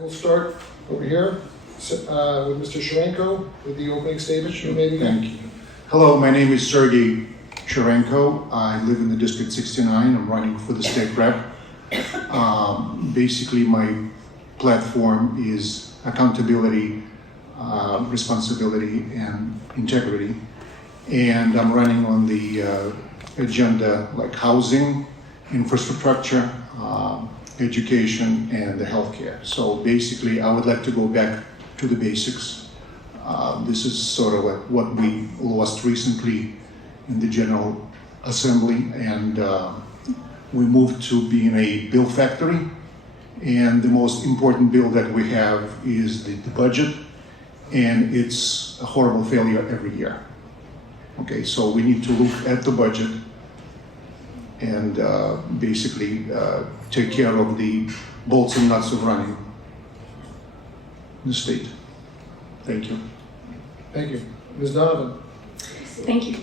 will start over here with Mr. Sharenko with the opening statement. You may begin. Thank you. Hello, my name is Sergey Sharenko. I live in the District 69. I'm running for the state rep. Basically, my platform is accountability, responsibility, and integrity. And I'm running on the agenda like housing, infrastructure, education, and the healthcare. So basically, I would like to go back to the basics. This is sort of like what we lost recently in the General Assembly, and we moved to being a bill factory. And the most important bill that we have is the budget, and it's a horrible failure every year. Okay, so we need to look at the budget and basically take care of the bolts and nuts of running the state. Thank you. Thank you. Ms. Donovan. Thank you.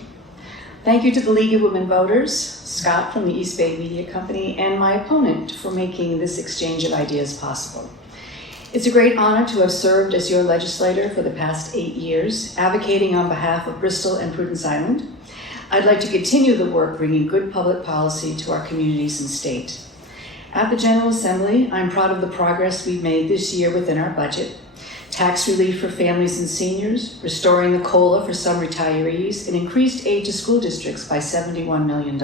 Thank you to the League of Women Voters, Scott from the East Bay Media Company, and my opponent for making this exchange of ideas possible. It's a great honor to have served as your legislator for the past 8 years, advocating on behalf of Bristol and Prudence Island. I'd like to continue the work bringing good public policy to our communities and state. At the General Assembly, I'm proud of the progress we've made this year within our budget. Tax relief for families and seniors, restoring the COLA for some retirees, and increased aid to school districts by $71 million.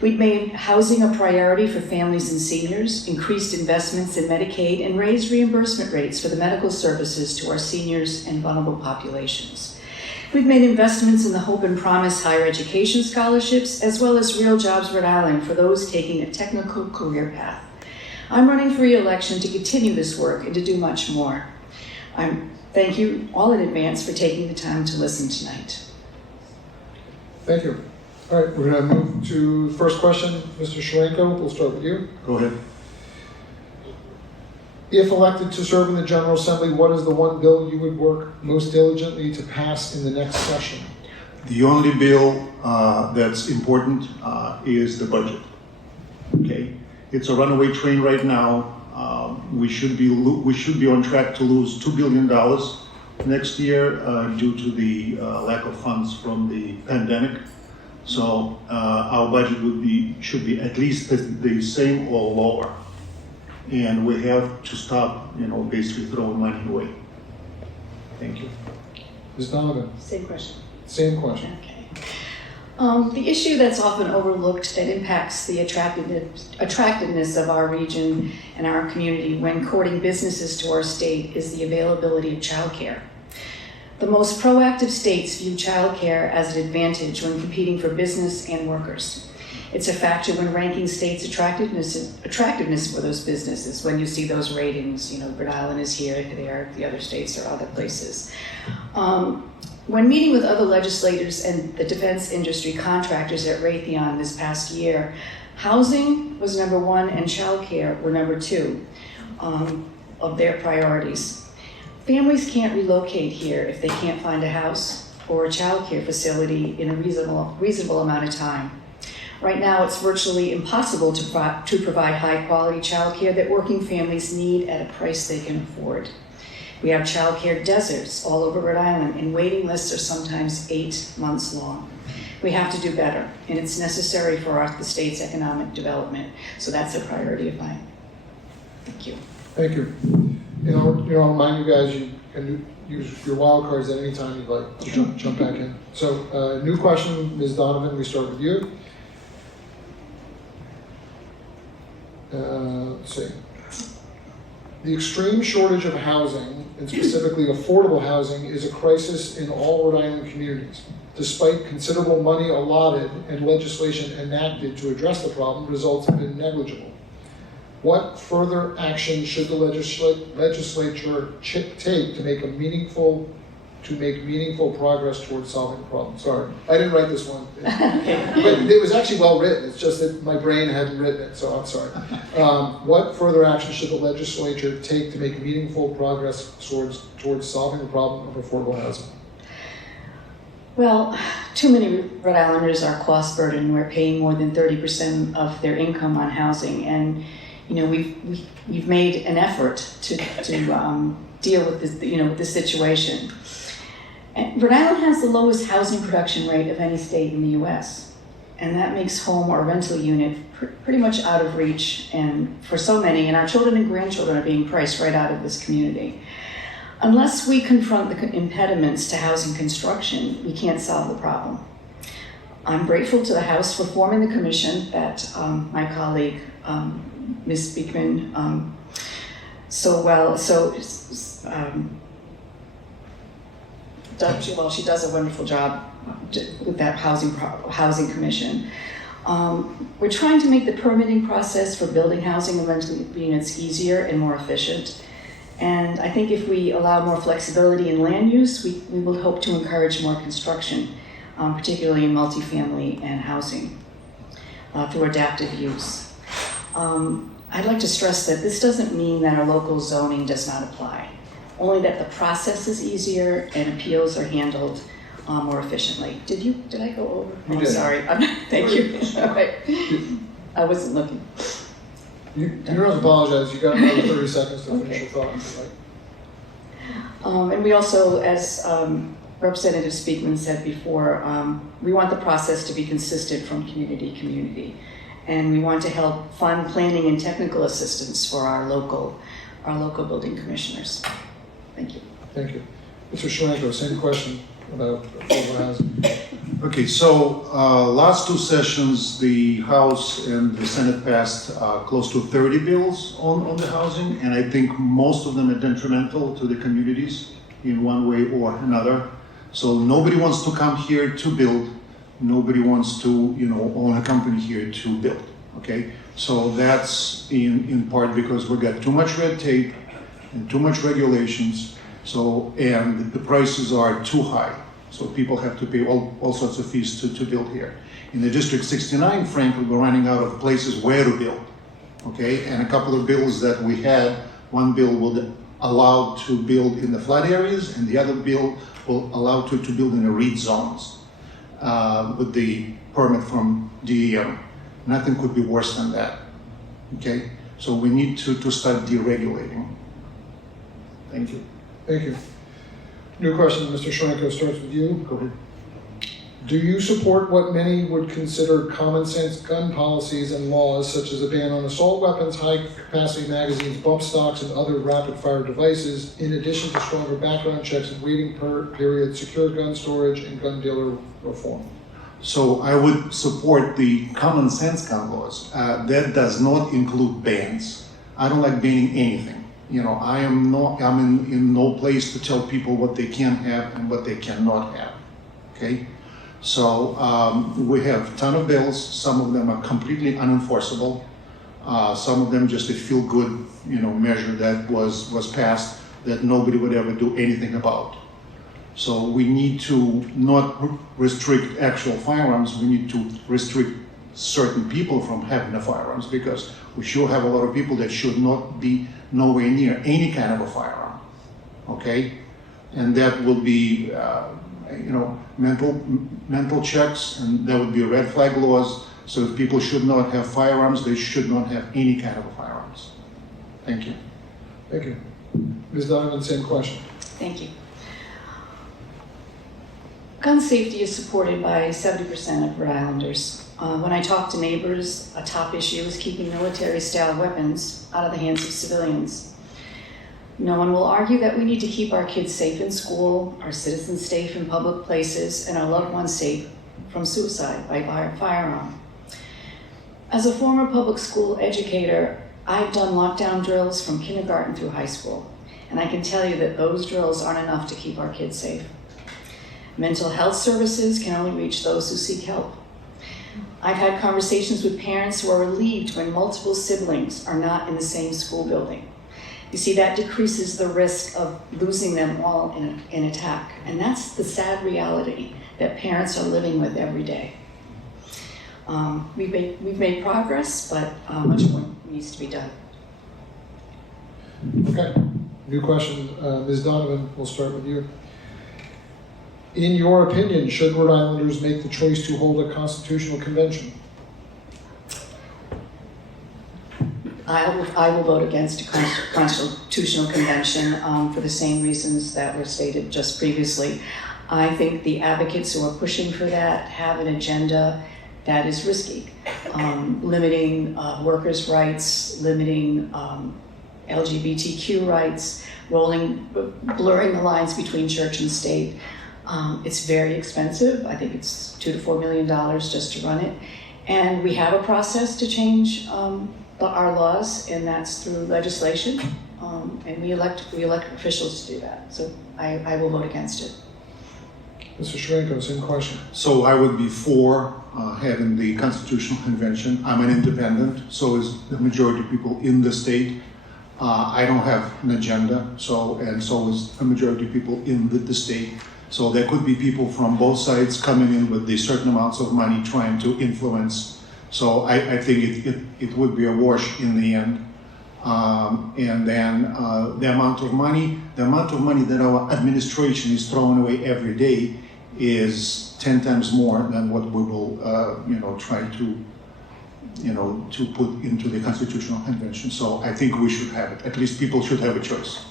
We've made housing a priority for families and seniors, increased investments in Medicaid, and raised reimbursement rates for the medical services to our seniors and vulnerable populations. We've made investments in the Hope and Promise higher education scholarships, as well as Real Jobs Rhode Island for those taking a technical career path. I'm running for re-election to continue this work and to do much more. Thank you all in advance for taking the time to listen tonight. Thank you. All right, we're going to move to the first question. Mr. Sharenko, we'll start with you. Go ahead. If elected to serve in the General Assembly, what is the one bill you would work most diligently to pass in the next session? The only bill that's important is the budget. Okay, it's a runaway train right now. We should be on track to lose $2 billion next year due to the lack of funds from the pandemic. So our budget should be at least the same or lower. And we have to stop, basically throwing money away. Thank you. Ms. Donovan. Same question. Same question. Okay. The issue that's often overlooked that impacts the attractiveness of our region and our community when courting businesses to our state is the availability of childcare. The most proactive states view childcare as an advantage when competing for business and workers. It's a factor when ranking states' attractiveness for those businesses, when you see those ratings, Rhode Island is here, there, the other states or other places. When meeting with other legislators and the defense industry contractors at Raytheon this past year, housing was number one and childcare were number two of their priorities. Families can't relocate here if they can't find a house or a childcare facility in a reasonable amount of time. Right now, it's virtually impossible to provide high-quality childcare that working families need at a price they can afford. We have childcare deserts all over Rhode Island, and waiting lists are sometimes 8 months long. We have to do better, and it's necessary for the state's economic development. So that's a priority of mine. Thank you. Thank you. I'll remind you guys, you can use your wild cards at any time you'd like to jump back in. So, new question, Ms. Donovan, we start with you. Let's see. The extreme shortage of housing, and specifically affordable housing, is a crisis in all Rhode Island communities. Despite considerable money allotted and legislation enacted to address the problem, results have been negligible. What further action should the legislature take to make meaningful progress towards solving the problem? Sorry, I didn't write this one, but it was actually well written. It's just that my brain hadn't written it, so I'm sorry. What further action should the legislature take to make meaningful progress towards solving the problem of affordable housing? Well, too many Rhode Islanders are cost burdened. We're paying more than 30% of their income on housing, and we've made an effort to deal with this, with this situation. And Rhode Island has the lowest housing production rate of any state in the U.S., and that makes home or rental unit pretty much out of reach, and for so many, and our children and grandchildren are being priced right out of this community. Unless we confront the impediments to housing construction, we can't solve the problem. I'm grateful to the House for forming the commission that my colleague, Ms. Beekman, she does a wonderful job with that housing commission. We're trying to make the permitting process for building housing and rental units easier and more efficient. And I think if we allow more flexibility in land use, we will hope to encourage more construction, particularly in multifamily and housing through adaptive use. I'd like to stress that this doesn't mean that our local zoning does not apply, only that the process is easier and appeals are handled more efficiently. Did I go over? You Oh, did. sorry. Thank you. All right. I wasn't looking. You don't have to apologize, you got another 30 seconds to finish your thought. Right? And we also, as Representative Speakman said before, we want the process to be consistent from community to community. And we want to help fund planning and technical assistance for our local building commissioners. Thank you. Thank you. Mr. Schranko, same question about affordable housing. Okay, so last two sessions, the House and the Senate passed close to 30 bills on the housing, and I think most of them are detrimental to the communities in one way or another. So nobody wants to come here to build. Nobody wants to, own a company here to build. Okay, so that's in part because we got too much red tape and too much regulations. So and the prices are too high. So people have to pay all sorts of fees to build here. In the District 69, frankly, we're running out of places where to build. Okay, and a couple of bills that we had, one bill will allow to build in the flood areas, and the other bill will allow to build in the REIT zones with the permit from DEM. Nothing could be worse than that. Okay, so we need to start deregulating. Thank you. Thank you. New question, Mr. Schranko, starts with you. Go ahead. Do you support what many would consider common sense gun policies and laws, such as a ban on assault weapons, high-capacity magazines, bump stocks, and other rapid-fire devices, in addition to stronger background checks and waiting period, secure gun storage, and gun dealer reform? So I would support the common sense gun laws. That does not include bans. I don't like banning anything. I'm in no place to tell people what they can have and what they cannot have. Okay, so we have a ton of bills. Some of them are completely unenforceable. Some of them just a feel-good, measure that was passed that nobody would ever do anything about. So we need to not restrict actual firearms. We need to restrict certain people from having the firearms, because we sure have a lot of people that should not be nowhere near any kind of a firearm. Okay, and that will be mental checks, and that would be red flag laws. So if people should not have firearms, they should not have any kind of firearms. Thank you. Thank you. Ms. Donovan, same question. Thank you. Gun safety is supported by 70% of Rhode Islanders. When I talk to neighbors, a top issue is keeping military-style weapons out of the hands of civilians. No one will argue that we need to keep our kids safe in school, our citizens safe in public places, and our loved ones safe from suicide by firearm. As a former public school educator, I've done lockdown drills from kindergarten through high school, and I can tell you that those drills aren't enough to keep our kids safe. Mental health services can only reach those who seek help. I've had conversations with parents who are relieved when multiple siblings are not in the same school building. You see, that decreases the risk of losing them all in an attack. And that's the sad reality that parents are living with every day. We've made progress, but much more needs to be done. Okay. New question. Ms. Donovan, we'll start with you. In your opinion, should Rhode Islanders make the choice to hold a constitutional convention? I will vote against a constitutional convention for the same reasons that were stated just previously. I think the advocates who are pushing for that have an agenda that is risky, limiting workers' rights, limiting LGBTQ rights, blurring the lines between church and state. It's very expensive. I think it's $2 to $4 million just to run it. And we have a process to change our laws, and that's through legislation. And we elect officials to do that. So I will vote against it. Mr. Schwenko, same question. So I would be for having the Constitutional Convention. I'm an independent, so is the majority of people in the state. I don't have an agenda, so is a majority of people in the state. So there could be people from both sides coming in with the certain amounts of money trying to influence. So I think it would be a wash in the end. And then the amount of money that our administration is throwing away every day is 10 times more than what we will, try to put into the Constitutional Convention. So I think we should have it. At least people should have a choice.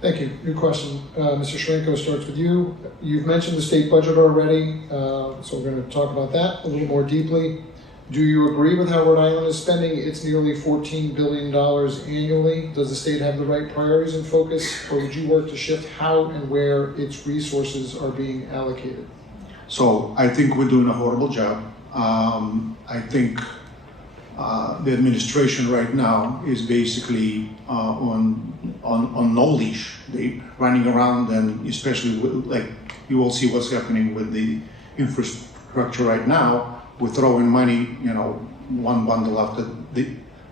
Thank you. New question. Mr. Schwenko, starts with you. You've mentioned the state budget already, so we're going to talk about that a little more deeply. Do you agree with how Rhode Island is spending its nearly $14 billion annually? Does the state have the right priorities and focus, or would you work to shift how and where its resources are being allocated? So I think we're doing a horrible job. I think the administration right now is basically on no leash. They're running around, and especially you will see what's happening with the infrastructure right now. We're throwing money, one bundle after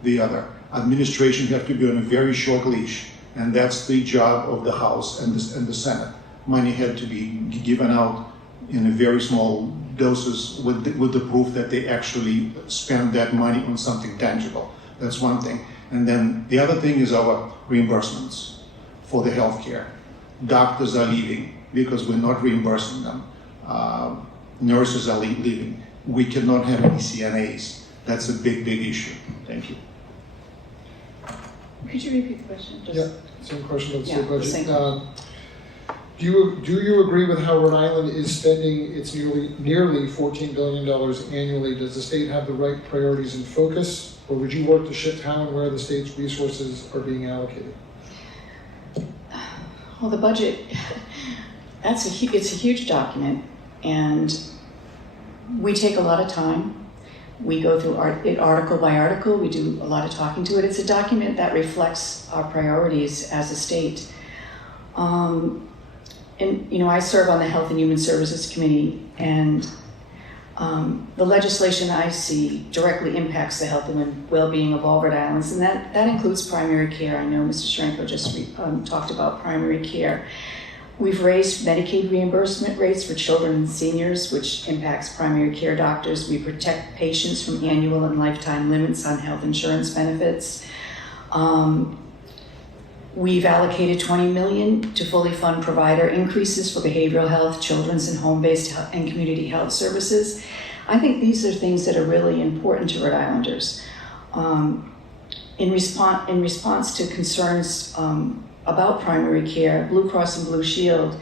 the other. Administration have to be on a very short leash, and that's the job of the House and the Senate. Money had to be given out in a very small doses with the proof that they actually spend that money on something tangible. That's one thing. And then the other thing is our reimbursements for the healthcare. Doctors are leaving because we're not reimbursing them. Nurses are leaving. We cannot have any CNAs. That's a big, big issue. Thank you. Could you repeat the question? Yeah, same question about the state budget. Same. Do you agree with how Rhode Island is spending its nearly $14 billion annually? Does the state have the right priorities and focus, or would you work to shift how and where the state's resources are being allocated? Well, the budget, it's a huge document, and we take a lot of time. We go through it article by article. We do a lot of talking to it. It's a document that reflects our priorities as a state. And I serve on the Health and Human Services Committee, and the legislation I see directly impacts the health and well-being of all Rhode Islanders, and that includes primary care. I know Mr. Schwenko just talked about primary care. We've raised Medicaid reimbursement rates for children and seniors, which impacts primary care doctors. We protect patients from annual and lifetime limits on health insurance benefits. We've allocated $20 million to fully fund provider increases for behavioral health, children's and home-based and community health services. I think these are things that are really important to Rhode Islanders. In response to concerns about primary care, Blue Cross and Blue Shield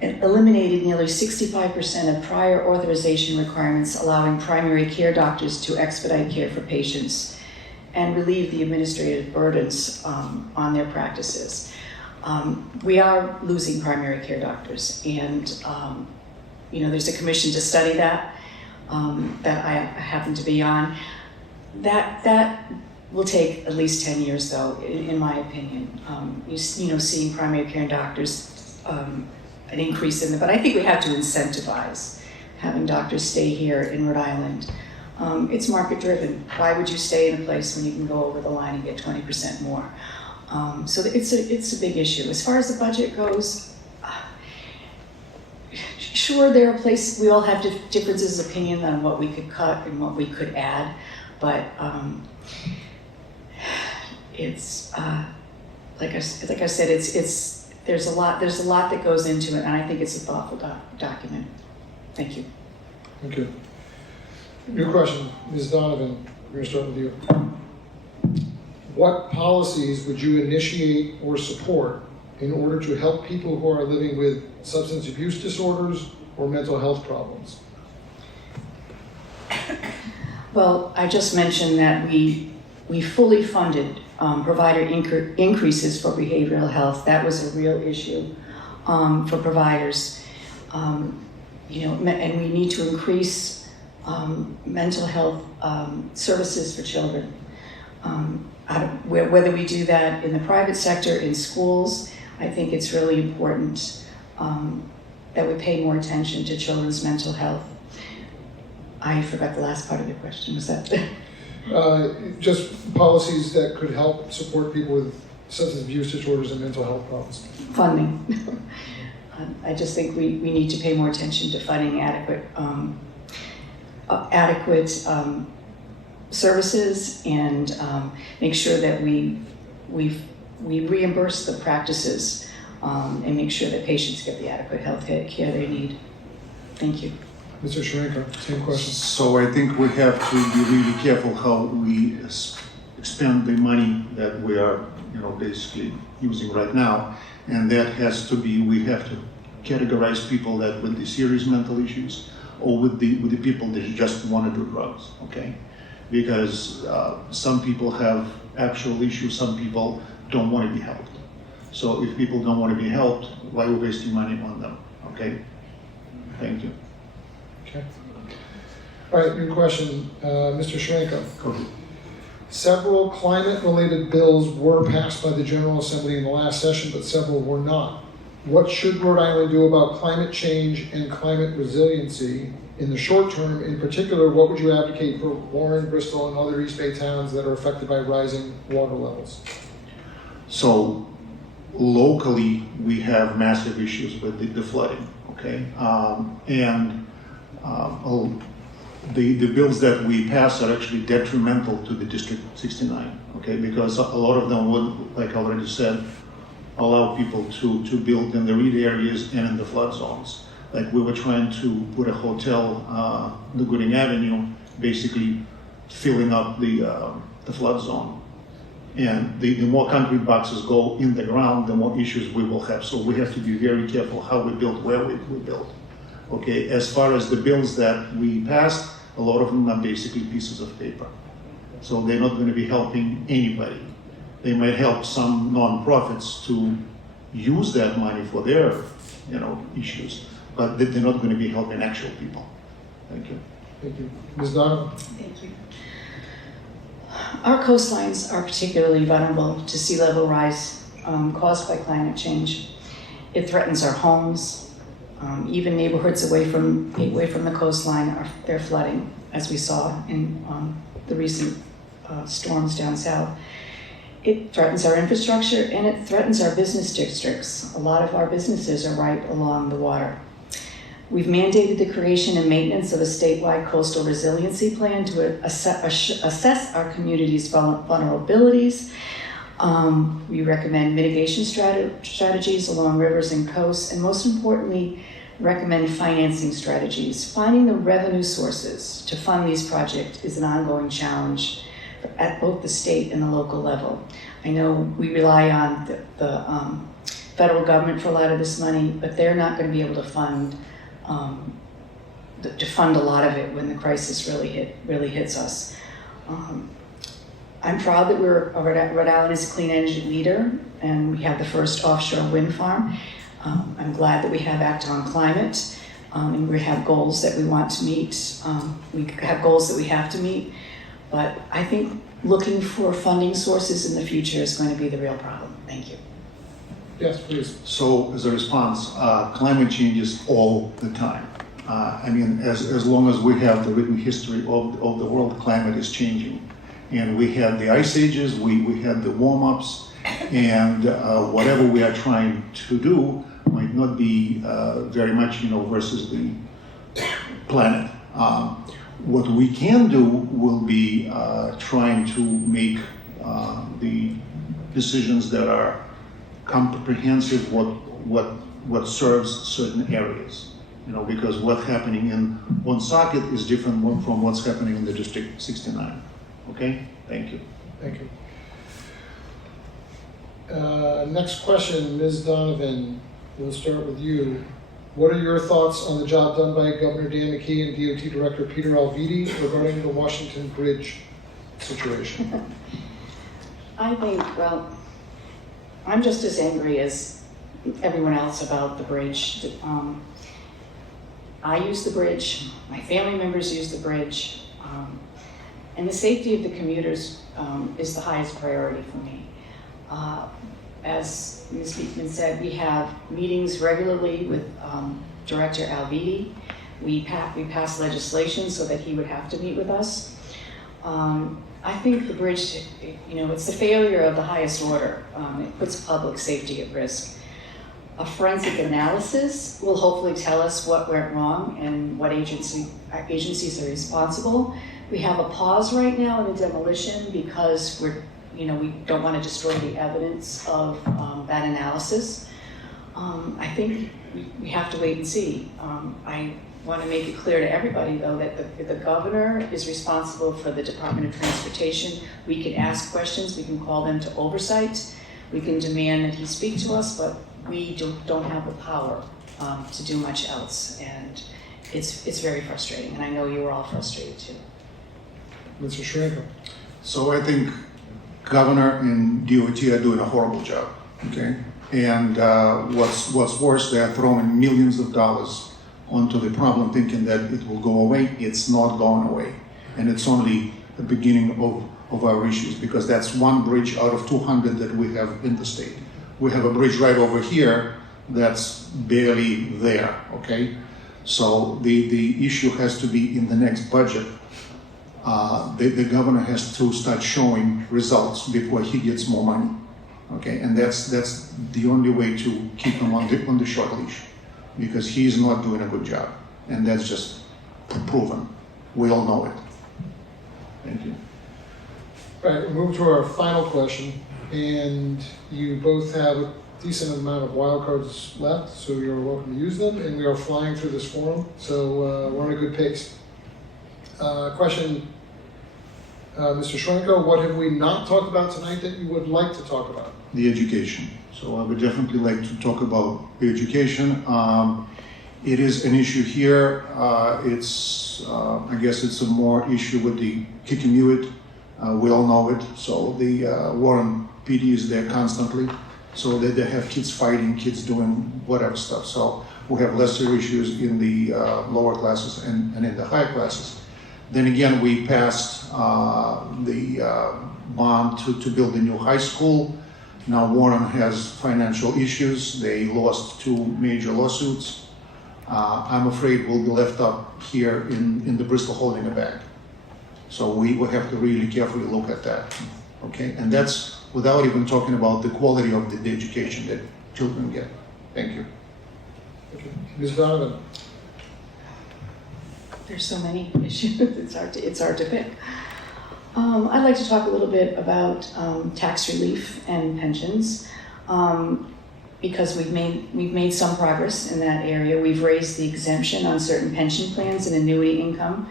eliminated nearly 65% of prior authorization requirements, allowing primary care doctors to expedite care for patients and relieve the administrative burdens on their practices. We are losing primary care doctors, and there's a commission to study that I happen to be on. That will take at least 10 years, though, in my opinion. Seeing primary care doctors, an increase in them, but I think we have to incentivize having doctors stay here in Rhode Island. It's market driven. Why would you stay in a place when you can go over the line and get 20% more? So it's a big issue. As far as the budget goes, sure, there are places, we all have differences of opinion on what we could cut and what we could add, but it's like I said, there's a lot that goes into it, and I think it's a thoughtful document. Thank you. Thank you. New question, Ms. Donovan. We're going to start with you. What policies would you initiate or support in order to help people who are living with substance abuse disorders or mental health problems? Well, I just mentioned that we fully funded provider increases for behavioral health. That was a real issue for providers. And we need to increase mental health services for children. Whether we do that in the private sector, in schools, I think it's really important that we pay more attention to children's mental health. I forgot the last part of the question. Was that? Just policies that could help support people with substance abuse disorders and mental health problems. Funding. I just think we need to pay more attention to funding adequate services and make sure that we reimburse the practices and make sure that patients get the adequate health care they need. Thank you. Mr. Sharenko, same question. So I think we have to be really careful how we expend the money that we are, basically using right now. And that has to be, we have to categorize people that with the serious mental issues or with the people that just want to do drugs, okay? Because some people have actual issues, some people don't want to be helped. So if people don't want to be helped, why are we wasting money on them, okay? Thank you. Okay. All right, new question, Mr. Sharenko. Go ahead. Several climate-related bills were passed by the General Assembly in the last session, but several were not. What should Rhode Island do about climate change and climate resiliency in the short term? In particular, what would you advocate for Warren, Bristol, and other East Bay towns that are affected by rising water levels? So locally, we have massive issues with the flooding, okay? The bills that we pass are actually detrimental to the District 69, okay? Because a lot of them would, like I already said, allow people to build in the reed areas and in the flood zones. Like we were trying to put a hotel, the Gooding Avenue, basically filling up the flood zone. And the more concrete boxes go in the ground, the more issues we will have. So we have to be very careful how we build, where we build. Okay, as far as the bills that we passed, a lot of them are basically pieces of paper. So they're not going to be helping anybody. They might help some nonprofits to use that money for their, issues, but they're not going to be helping actual people. Thank you. Thank you. Ms. Donovan? Thank you. Our coastlines are particularly vulnerable to sea level rise caused by climate change. It threatens our homes. Even neighborhoods away from the coastline they're flooding, as we saw in the recent storms down south. It threatens our infrastructure and it threatens our business districts. A lot of our businesses are right along the water. We've mandated the creation and maintenance of a statewide coastal resiliency plan to assess our community's vulnerabilities. We recommend mitigation strategies along rivers and coasts, and most importantly, recommend financing strategies. Finding the revenue sources to fund these projects is an ongoing challenge at both the state and the local level. I know we rely on the federal government for a lot of this money, but they're not going to be able to fund a lot of it when the crisis really hits us. I'm proud that Rhode Island is a clean energy leader, and we have the first offshore wind farm. I'm glad that we have Act on Climate, and we have goals that we want to meet. We have goals that we have to meet, but I think looking for funding sources in the future is going to be the real problem. Thank you. Yes, please. So as a response, climate changes all the time. As long as we have the written history of the world, climate is changing. And we had the ice ages, we had the warm-ups, and whatever we are trying to do might not be very much, versus the planet. What we can do will be trying to make the decisions that are comprehensive, what serves certain areas. Because what's happening in Woonsocket is different from what's happening in the District 69. Okay, thank you. Thank you. Next question, Ms. Donovan, we'll start with you. What are your thoughts on the job done by Governor Dan McKee and DOT Director Peter Alviti regarding the Washington Bridge situation? I think, well, I'm just as angry as everyone else about the bridge. I use the bridge, my family members use the bridge, and the safety of the commuters is the highest priority for me. As Ms. Beekman said, we have meetings regularly with Director Alviti. We passed legislation so that he would have to meet with us. I think the bridge, it's the failure of the highest order. It puts public safety at risk. A forensic analysis will hopefully tell us what went wrong and what agencies are responsible. We have a pause right now in the demolition because we don't want to destroy the evidence of that analysis. I think we have to wait and see. I want to make it clear to everybody, though, that the governor is responsible for the Department of Transportation. We can ask questions, we can call them to oversight, we can demand that he speak to us, but we don't have the power to do much else. And it's very frustrating, and I know you were all frustrated too. Mr. Schranko. So I think Governor and DOT are doing a horrible job, okay? And what's worse, they are throwing millions of dollars onto the problem thinking that it will go away. It's not going away. And it's only the beginning of our issues, because that's one bridge out of 200 that we have in the state. We have a bridge right over here that's barely there, okay? So the issue has to be in the next budget. The governor has to start showing results before he gets more money, okay? And that's the only way to keep him on the short leash, because he's not doing a good job, and that's just proven. We all know it. Thank you. All right, we'll move to our final question, and you both have a decent amount of wildcards left, so you're welcome to use them, and we are flying through this forum, so we're on a good pace. Question, Mr. Schranko, what have we not talked about tonight that you would like to talk about? The education. So I would definitely like to talk about the education. It is an issue here. I guess it's a more issue with the Kikimewit. We all know it. So the Warren PD is there constantly. So they have kids fighting, kids doing whatever stuff. So we have lesser issues in the lower classes and in the higher classes. Then again, we passed the bond to build a new high school. Now Warren has financial issues. They lost 2 major lawsuits. I'm afraid we'll be left up here in the Bristol holding a bag. So we will have to really carefully look at that, okay? And that's without even talking about the quality of the education that children get. Thank you. Okay. Ms. Donovan. There's so many issues, it's hard to pick. I'd like to talk a little bit about tax relief and pensions, because we've made some progress in that area. We've raised the exemption on certain pension plans and annuity income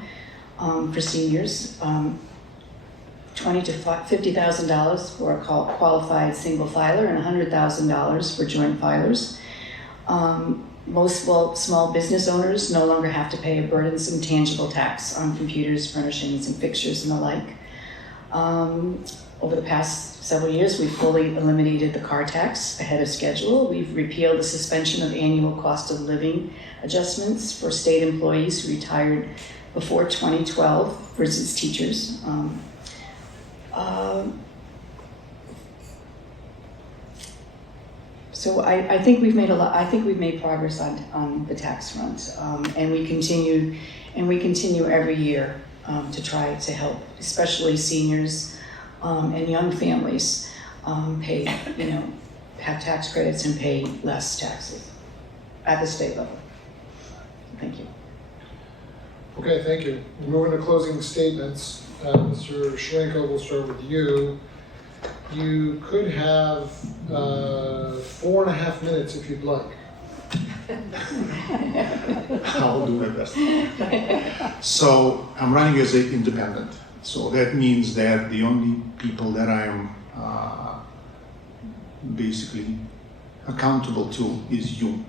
for seniors, $20,000 to $50,000 for a qualified single filer and $100,000 for joint filers. Most small business owners no longer have to pay a burdensome tangible tax on computers, furnishings, and fixtures and the like. Over the past several years, we've fully eliminated the car tax ahead of schedule. We've repealed the suspension of annual cost of living adjustments for state employees who retired before 2012, for instance, teachers. So I think we've made made progress on the tax front, and we continue every year to try to help, especially seniors and young families, pay, have tax credits and pay less taxes at the state level. Thank you. Okay, thank you. Moving to closing statements. Mr. Schranko, we'll start with you. You could have 4.5 minutes if you'd like. I'll do my best. So I'm running as an independent. So that means that the only people that I'm basically accountable to is you,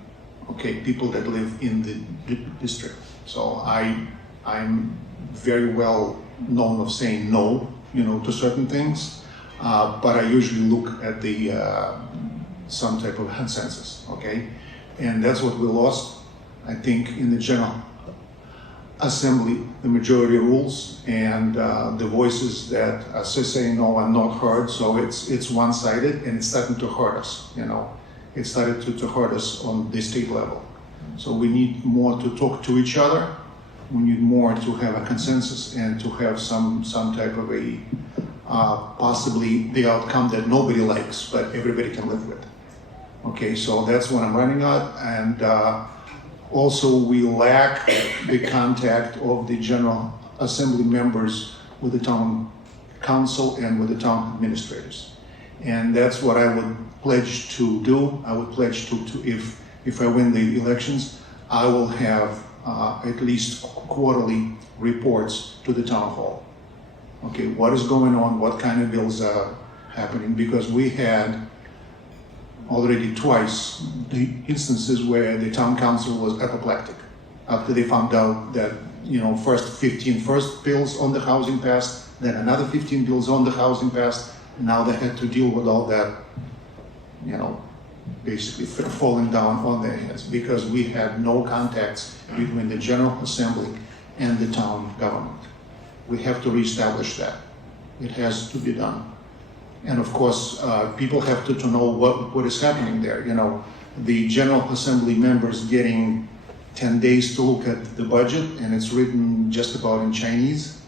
okay? People that live in the district. So I'm very well known of saying no, to certain things, but I usually look at the some type of consensus, okay? And that's what we lost, I think, in the General Assembly. The majority rules, and the voices that are saying no are not heard, so it's one-sided, and it's starting to hurt us, It started to hurt us on the state level. So we need more to talk to each other. We need more to have a consensus and to have some type of a possibly the outcome that nobody likes, but everybody can live with. Okay, so that's what I'm running on, and also we lack the contact of the General Assembly members with the town council and with the town administrators. And that's what I would pledge to do. I would pledge to if I win the elections, I will have at least quarterly reports to the town hall. Okay, what is going on, what kind of bills are happening, because we had already twice the instances where the town council was apoplectic after they found out that, first 15 first bills on the housing passed, then another 15 bills on the housing passed, and now they had to deal with all that, basically falling down on their heads because we had no contacts between the General Assembly and the town government. We have to reestablish that. It has to be done. And of course, people have to know what is happening there. The General Assembly members getting 10 days to look at the budget, and it's written just about in Chinese.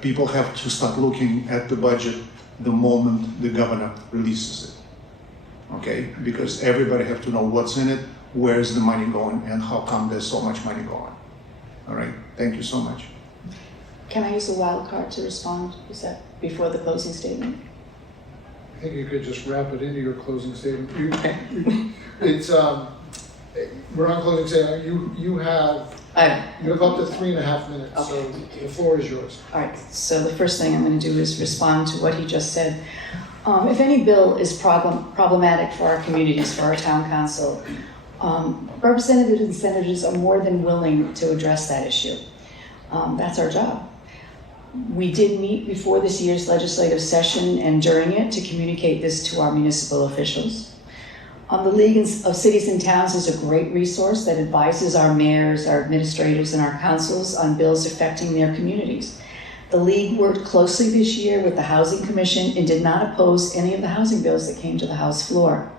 People have to start looking at the budget the moment the governor releases it. Okay? Because everybody have to know what's in it, where is the money going, and how come there's so much money going. All right? Thank you so much. Can I use a wild card to respond? Is that before the closing statement? I think you could just wrap it into your closing statement. We're on closing statement. You have up to 3.5 minutes, Okay. so the floor is yours. All right, so the first thing I'm going to do is respond to what he just said. If any bill is problematic for our communities, for our town council, representatives and senators are more than willing to address that issue. That's our job. We did meet before this year's legislative session and during it to communicate this to our municipal officials. The League of Cities and Towns is a great resource that advises our mayors, our administrators, and our councils on bills affecting their communities. The League worked closely this year with the Housing Commission and did not oppose any of the housing bills that came to the House floor.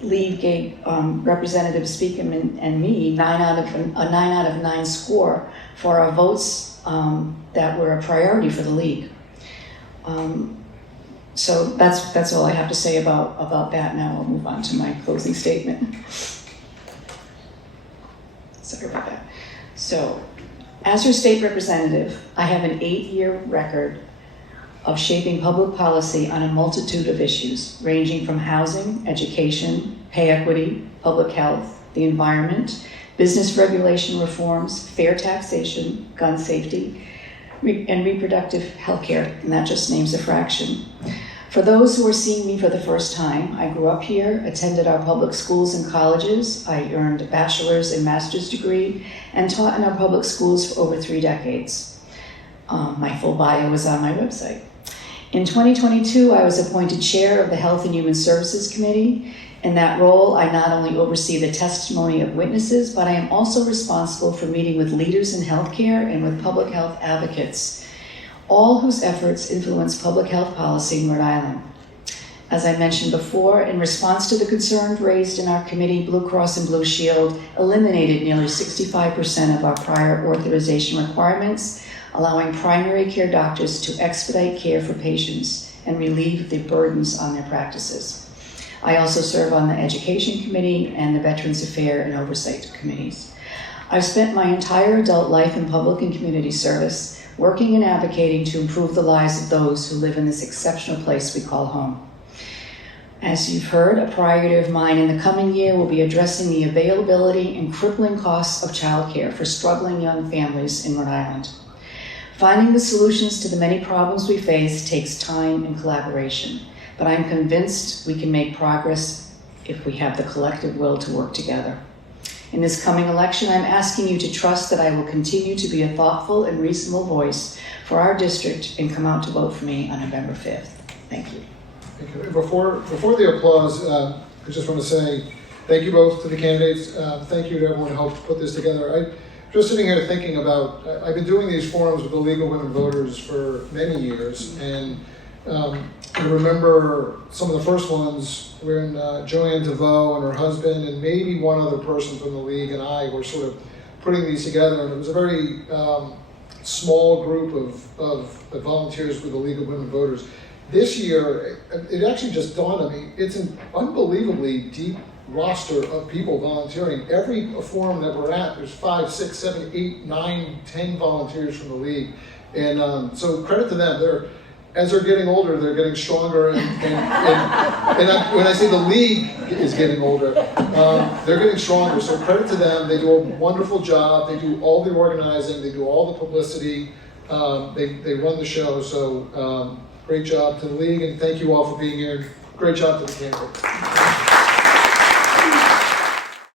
The League gave Representative Speakman and me a 9 out of 9 score for our votes that were a priority for the League. So that's all I have to say about that. Now I'll move on to my closing statement. Sorry about that. So, as your state representative, I have an 8-year record of shaping public policy on a multitude of issues, ranging from housing, education, pay equity, public health, the environment, business regulation reforms, fair taxation, gun safety, and reproductive health care, and that just names a fraction. For those who are seeing me for the first time, I grew up here, attended our public schools and colleges. I earned a bachelor's and master's degree and taught in our public schools for over 3 decades. My full bio is on my website. In 2022, I was appointed chair of the Health and Human Services Committee. In that role, I not only oversee the testimony of witnesses, but I am also responsible for meeting with leaders in healthcare and with public health advocates, all whose efforts influence public health policy in Rhode Island. As I mentioned before, in response to the concerns raised in our committee, Blue Cross and Blue Shield eliminated nearly 65% of our prior authorization requirements, allowing primary care doctors to expedite care for patients and relieve the burdens on their practices. I also serve on the Education Committee and the Veterans Affairs and Oversight Committees. I've spent my entire adult life in public and community service, working and advocating to improve the lives of those who live in this exceptional place we call home. As you've heard, a priority of mine in the coming year will be addressing the availability and crippling costs of childcare for struggling young families in Rhode Island. Finding the solutions to the many problems we face takes time and collaboration, but I'm convinced we can make progress if we have the collective will to work together. In this coming election, I'm asking you to trust that I will continue to be a thoughtful and reasonable voice for our district and come out to vote for me on November 5th. Thank you. Thank you. Before the applause, I just want to say thank you both to the candidates. Thank you to everyone who helped put this together. I'm just sitting here thinking about, I've been doing these forums with the League of Women Voters for many years, and I remember some of the first ones when Joanne DeVoe and her husband and maybe one other person from the League and I were sort of putting these together, and it was a very small group of volunteers with the League of Women Voters. This year, it actually just dawned on me, it's an unbelievably deep roster of people volunteering. Every forum that we're at, there's 5, 6, 7, 8, 9, 10 volunteers from the League. And so credit to them. As they're getting older, they're getting stronger. And when I say the League is getting older, they're getting stronger. So credit to them. They do a wonderful job. They do all the organizing. They do all the publicity. They run the show. So great job to the League, and thank you all for being here. Great job to the candidates.